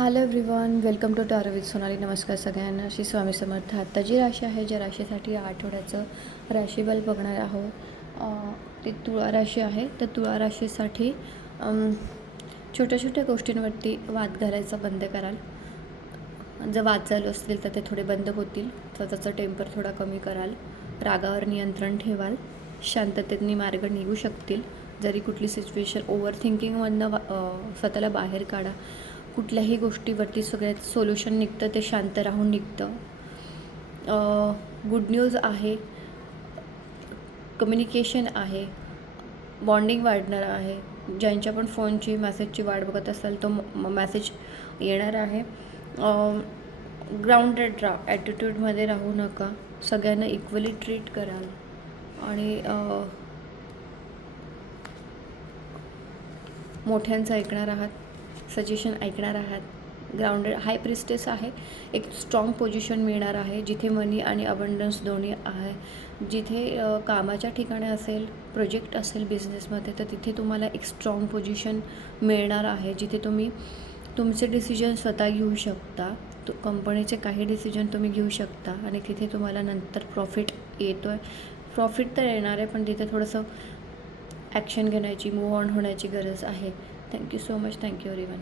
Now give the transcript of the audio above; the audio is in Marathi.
Hello everyone, welcome to tarot with Sonali. नमस्कार सगळ्यांना. श्री स्वामी समर्थ. आत्ता जी राशी आहे, ज्या राशीसाठी या आठवड्याचं राशीबल बघणार आहोत ती तुळा राशी आहे. तर तुळा राशीसाठी छोट्या छोट्या गोष्टींवरती वाद घालायचा बंद कराल. जर वाद चालू असतील तर ते थोडे बंद होतील. स्वतःचा टेम्पर थोडा कमी कराल. रागावर नियंत्रण ठेवाल. शांततेने मार्ग निघू शकतील. जरी कुठली सिच्युएशन ओव्हर थिंकिंगमधनं स्वतःला बाहेर काढा. कुठल्याही गोष्टीवरती सगळ्यात सोल्युशन निघतं ते शांत राहून निघतं. गुड न्यूज आहे, कम्युनिकेशन आहे, बॉन्डिंग वाढणार आहे. ज्यांच्या पण फोनची मेसेजची वाट बघत असाल तो मेसेज येणार आहे. ग्राउंडेड राहा, ॲटिट्यूडमध्ये राहू नका. सगळ्यांना इक्वली ट्रीट कराल आणि मोठ्यांचं ऐकणार आहात, सजेशन ऐकणार आहात. ग्राउंडेड हाय प्रिस्टेस आहे. एक स्ट्रॉंग पोझिशन मिळणार आहे जिथे मनी आणि अबंडन्स दोन्ही आहे. जिथे कामाच्या ठिकाणी असेल, प्रोजेक्ट असेल बिझनेसमध्ये, तर तिथे तुम्हाला एक स्ट्रॉंग पोझिशन मिळणार आहे जिथे तुम्ही तुमचे डिसिजन स्वतः घेऊ शकता. कंपनीचे काही डिसिजन तुम्ही घेऊ शकता आणि तिथे तुम्हाला नंतर प्रॉफिट येतो आहे. प्रॉफिट तर येणार आहे, पण तिथे थोडंसं ॲक्शन घेण्याची, मूव ऑन होण्याची गरज आहे. Thank you so much. Thank you everyone.